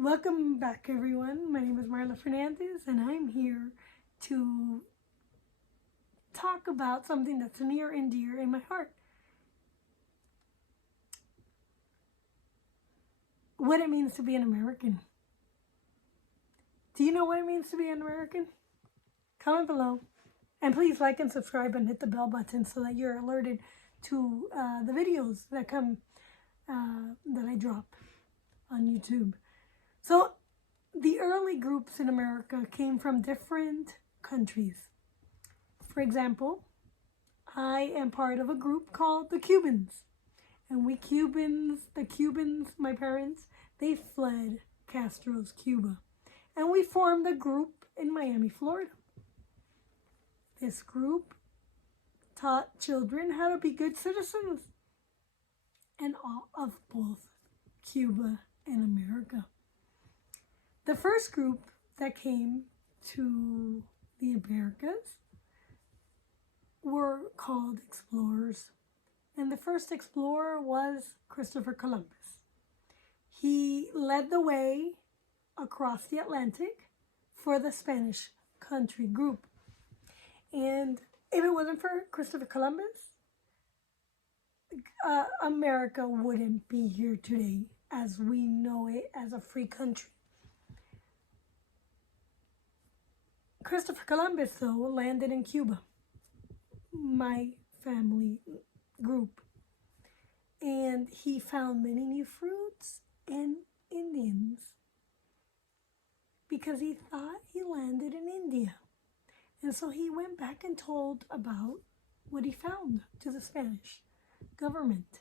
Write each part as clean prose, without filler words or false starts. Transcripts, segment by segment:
Welcome back, everyone. My name is Marla Fernandez, and I'm here to talk about something that's near and dear in my heart. What it means to be an American. Do you know what it means to be an American? Comment below. And please like and subscribe and hit the bell button so that you're alerted to the videos that that I drop on YouTube. So, the early groups in America came from different countries. For example, I am part of a group called the Cubans. And the Cubans, my parents, they fled Castro's Cuba. And we formed a group in Miami, Florida. This group taught children how to be good citizens and all of both Cuba and America. The first group that came to the Americas were called explorers. And the first explorer was Christopher Columbus. He led the way across the Atlantic for the Spanish country group. And if it wasn't for Christopher Columbus, America wouldn't be here today as we know it as a free country. Christopher Columbus, though, landed in Cuba, my family group, and he found many new fruits and Indians because he thought he landed in India. And so he went back and told about what he found to the Spanish government.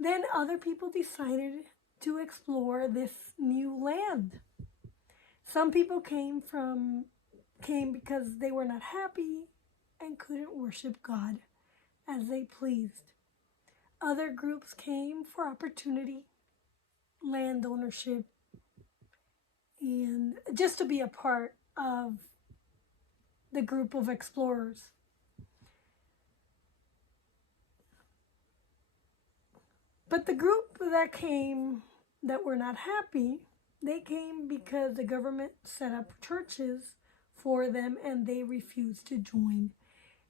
Then other people decided to explore this new land. Some people came because they were not happy and couldn't worship God as they pleased. Other groups came for opportunity, land ownership, and just to be a part of the group of explorers. But the group that came that were not happy, they came because the government set up churches for them and they refused to join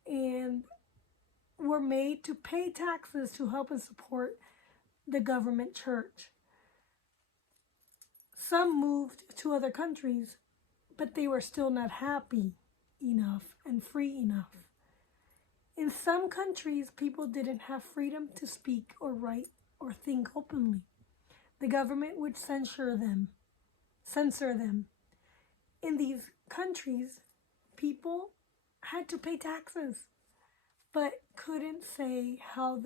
and were made to pay taxes to help and support the government church. Some moved to other countries, but they were still not happy enough and free enough. In some countries, people didn't have freedom to speak or write or think openly. The government would censor them. In these countries, people had to pay taxes, but couldn't say how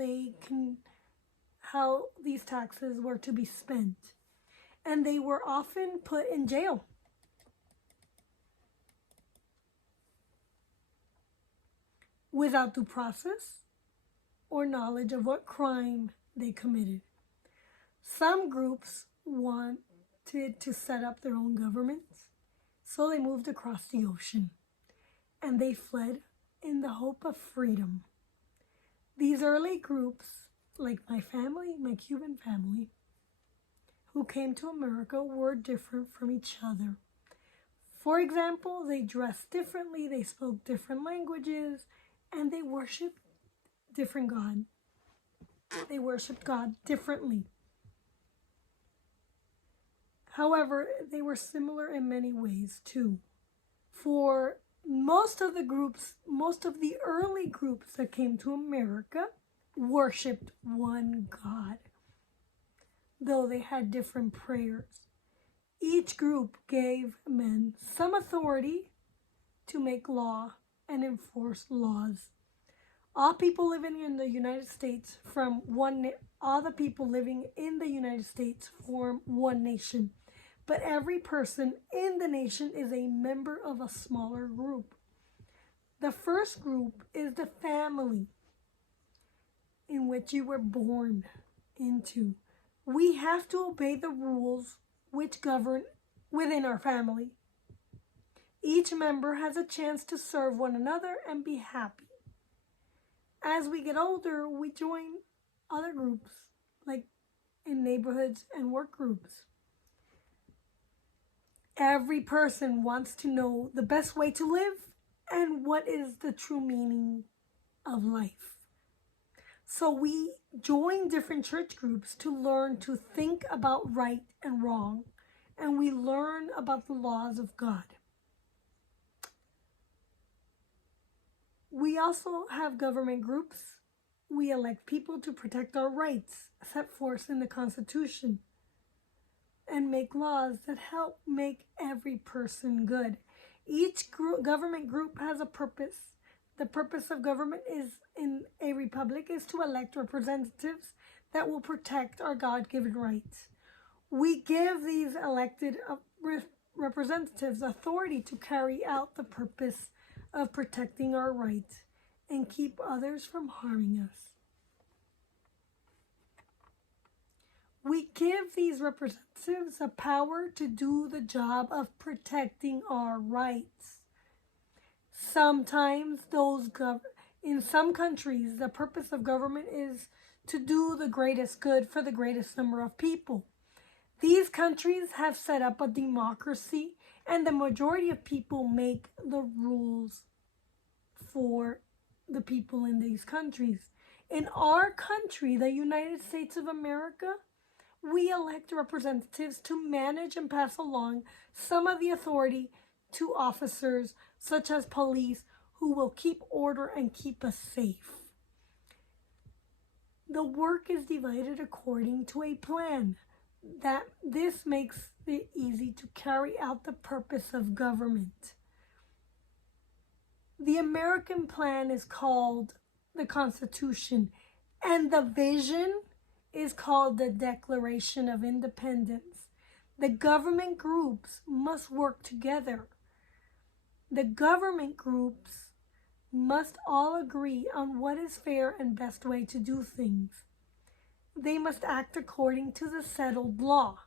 these taxes were to be spent. And they were often put in jail. Without due process or knowledge of what crime they committed. Some groups wanted to set up their own governments, so they moved across the ocean, and they fled in the hope of freedom. These early groups, like my family, my Cuban family, who came to America, were different from each other. For example, they dressed differently, they spoke different languages, and they worshiped different God. They worshiped God differently. However, they were similar in many ways too. For most of the early groups that came to America worshiped one God, though they had different prayers. Each group gave men some authority to make law and enforce laws. All the people living in the United States form one nation. But every person in the nation is a member of a smaller group. The first group is the family in which you were born into. We have to obey the rules which govern within our family. Each member has a chance to serve one another and be happy. As we get older, we join other groups, like in neighborhoods and work groups. Every person wants to know the best way to live and what is the true meaning of life. So we join different church groups to learn to think about right and wrong, and we learn about the laws of God. We also have government groups. We elect people to protect our rights set forth in the Constitution and make laws that help make every person good. Each government group has a purpose. The purpose of government is in a republic is to elect representatives that will protect our God-given rights. We give these elected representatives authority to carry out the purpose of protecting our rights and keep others from harming us. We give these representatives a power to do the job of protecting our rights. Sometimes in some countries, the purpose of government is to do the greatest good for the greatest number of people. These countries have set up a democracy, and the majority of people make the rules for the people in these countries. In our country, the United States of America, we elect representatives to manage and pass along some of the authority to officers such as police who will keep order and keep us safe. The work is divided according to a plan. This makes it easy to carry out the purpose of government. The American plan is called the Constitution, and the vision is called the Declaration of Independence. The government groups must work together. The government groups must all agree on what is fair and best way to do things. They must act according to the settled law.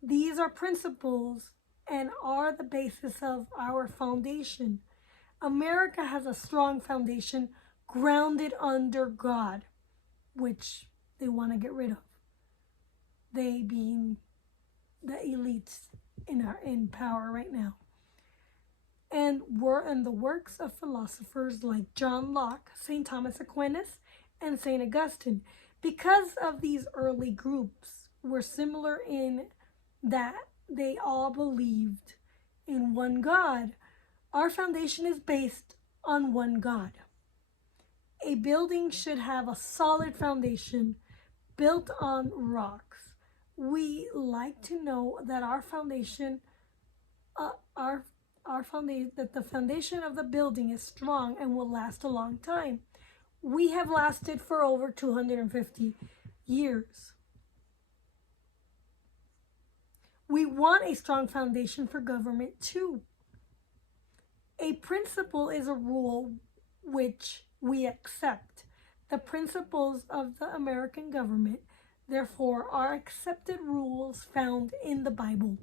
These are principles and are the basis of our foundation. America has a strong foundation grounded under God, which they want to get rid of. They being the elites in power right now. And were in the works of philosophers like John Locke, St. Thomas Aquinas, and St. Augustine. Because of these early groups were similar in that they all believed in one God, our foundation is based on one God. A building should have a solid foundation built on rocks. We like to know that our foundation, that the foundation of the building is strong and will last a long time. We have lasted for over 250 years. We want a strong foundation for government too. A principle is a rule which we accept. The principles of the American government, therefore, are accepted rules found in the Bible.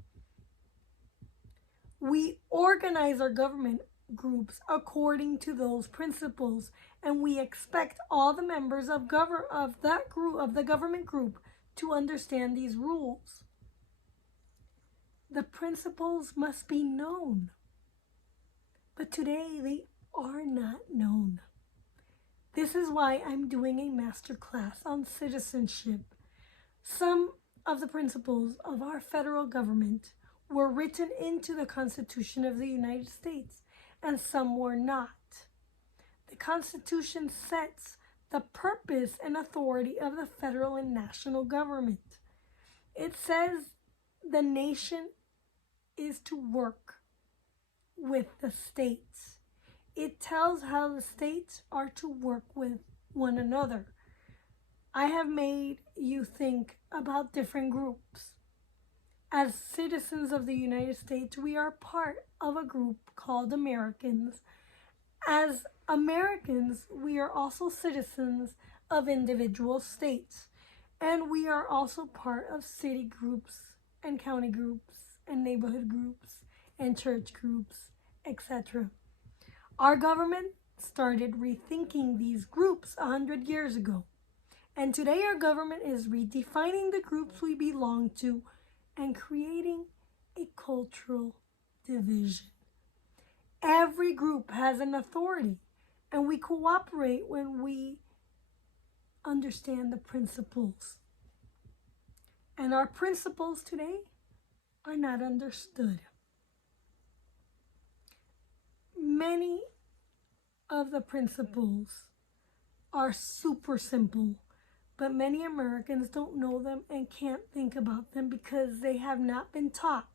We organize our government groups according to those principles, and we expect all the members of the government group to understand these rules. The principles must be known, but today they are not known. This is why I'm doing a master class on citizenship. Some of the principles of our federal government were written into the Constitution of the United States, and some were not. The Constitution sets the purpose and authority of the federal and national government. It says the nation is to work with the states. It tells how the states are to work with one another. I have made you think about different groups. As citizens of the United States, we are part of a group called Americans. As Americans, we are also citizens of individual states, and we are also part of city groups and county groups and neighborhood groups and church groups, etc. Our government started rethinking these groups 100 years ago, and today our government is redefining the groups we belong to and creating a cultural division. Every group has an authority, and we cooperate when we understand the principles. And our principles today are not understood. Many of the principles are super simple, but many Americans don't know them and can't think about them because they have not been taught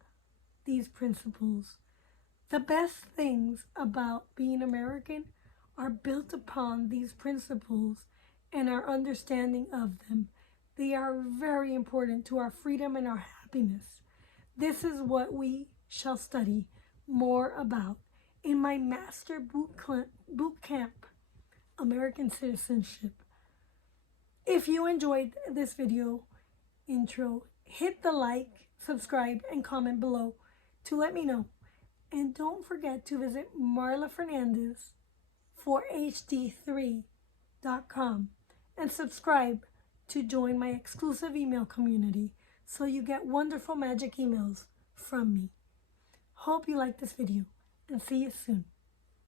these principles. The best things about being American are built upon these principles and our understanding of them. They are very important to our freedom and our happiness. This is what we shall study more about in my Master Boot Camp, American Citizenship. If you enjoyed this video intro, hit the like, subscribe, and comment below to let me know. And don't forget to visit Marla Fernandez for HD3.com and subscribe to join my exclusive email community so you get wonderful magic emails from me. Hope you like this video and see you soon.